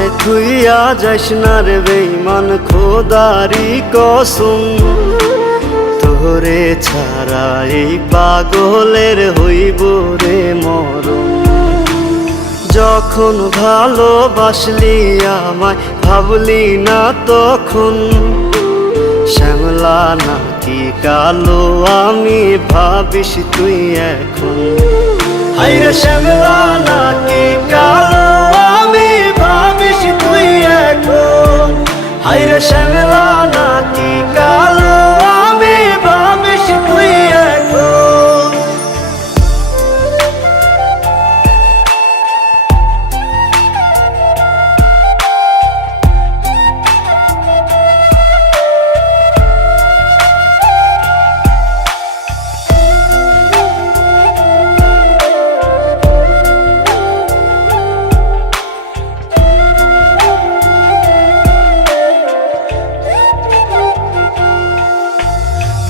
মায় তুই আজ আসনার বেইমান খোদারি কসম তোরে ছাড়া এই পাগলের হইব রে মরম যখন ভালো ভালোবাসলি আমায় ভাবলি না তখন শ্যামলা নাকি কালো আমি ভাবিস তুই এখন হাই রে শ্যামলা নাকি কালো